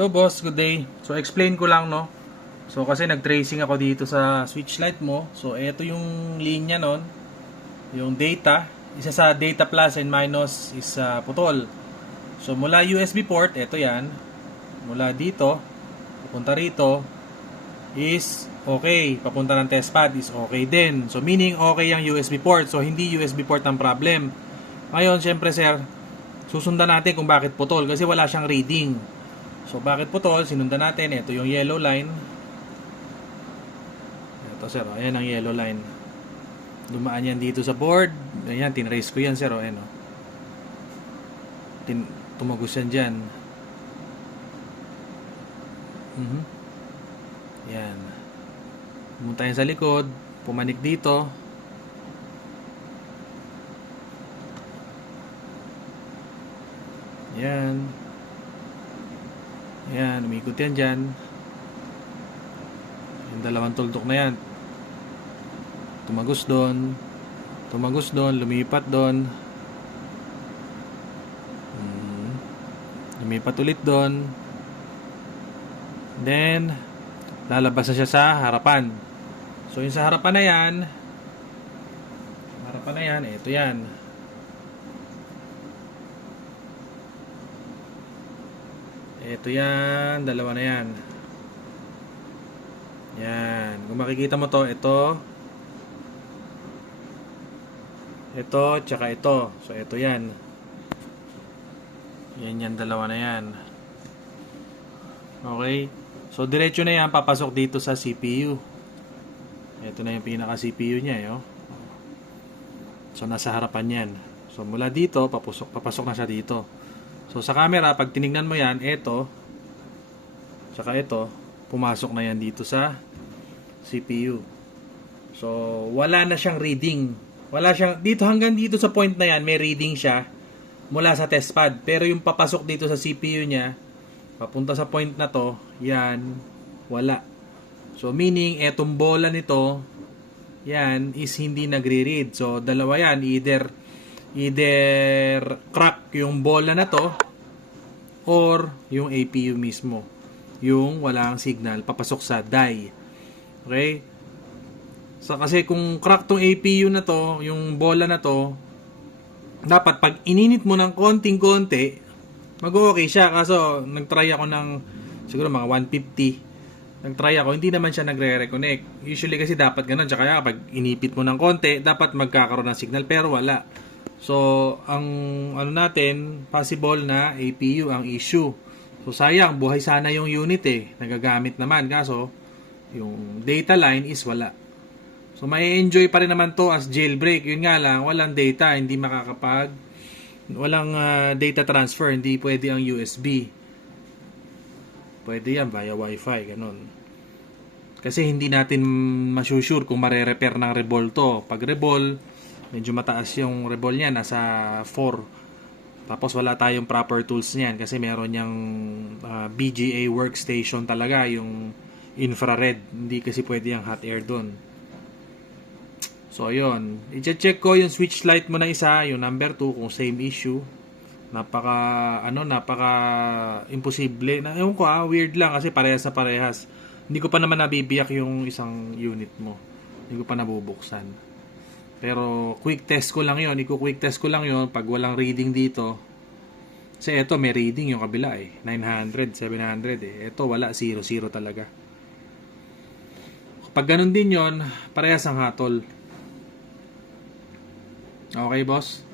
Hello boss, good day. So explain ko lang no. So kasi nag-tracing ako dito sa switch light mo. So ito yung linya nun, yung data. Isa sa data plus and minus is putol. So mula USB port, ito yan. Mula dito, papunta rito is okay. Papunta ng test pad is okay din. So meaning okay yung USB port. So hindi USB port ang problem. Ngayon, syempre sir, susundan natin kung bakit putol kasi wala siyang reading. So bakit putol? Sinundan natin. Ito yung yellow line. Ito sir, ayan ang yellow line. Dumaan yan dito sa board. Ayan, tinrace ko yan sir. Ayan, tumagos yan dyan. Yan. Pumunta yan sa likod. Pumanik dito. Yan. Ayan, umikot yan dyan. Yung dalawang tuldok na yan. Tumagos doon. Tumagos doon. Lumipat doon. Lumipat ulit doon. Then, lalabas na siya sa harapan. So, yung sa harapan na yan, ito yan. Ito yan, dalawa na yan. Yan. Kung makikita mo to, ito, tsaka ito. So, ito yan. Yan, dalawa na yan. Okay. So, diretso na yan, papasok dito sa CPU. Ito na yung pinaka-CPU niya, yo. So, nasa harapan yan. So, mula dito, papasok na siya dito. So, sa camera, pag tinignan mo yan, ito, tsaka ito, pumasok na yan dito sa CPU. So, wala na siyang reading. Wala siyang, dito hanggang dito sa point na yan, may reading siya mula sa test pad. Pero yung papasok dito sa CPU niya, papunta sa point na to, yan, wala. So, meaning, etong bola nito, yan, is hindi nagre-read. So, dalawa yan, either crack yung bola na to or yung APU mismo, yung walang signal papasok sa die. Okay? So kasi kung crack tong APU na to, yung bola na to, dapat pag ininit mo ng konting-konti, mag-okay siya. Kaso nagtry ako ng siguro mga 150. Nagtry ako, hindi naman siya nagre-reconnect. Usually kasi dapat ganun. Tsaka pag inipit mo ng konti, dapat magkakaroon ng signal, pero wala. So, ang ano natin, possible na APU ang issue. So, sayang, buhay sana yung unit nagagamit naman, kaso yung data line is wala. So, may enjoy pa rin naman to as jailbreak. Yun nga lang, walang data, hindi walang data transfer, hindi pwede ang USB. Pwede yan via Wi-Fi, ganun. Kasi hindi natin masusure kung mare-repair ng reball to. Pag reball, medyo mataas yung reball niya, nasa 4. Tapos wala tayong proper tools niyan kasi meron niyang BGA workstation talaga, yung infrared. Hindi kasi pwede yung hot air doon. So ayun, i-check ko yung switch light mo na isa, yung number 2 kung same issue. Napaka imposible. Ewan ko weird lang kasi parehas na parehas. Hindi ko pa naman nabibiyak yung isang unit mo. Hindi ko pa nabubuksan. Pero quick test ko lang yon. Quick test ko lang yon pag walang reading dito. Kasi ito may reading yung kabila 900, 700 Ito wala, 0 talaga. Pag ganun din yon, parehas ang hatol. Okay boss?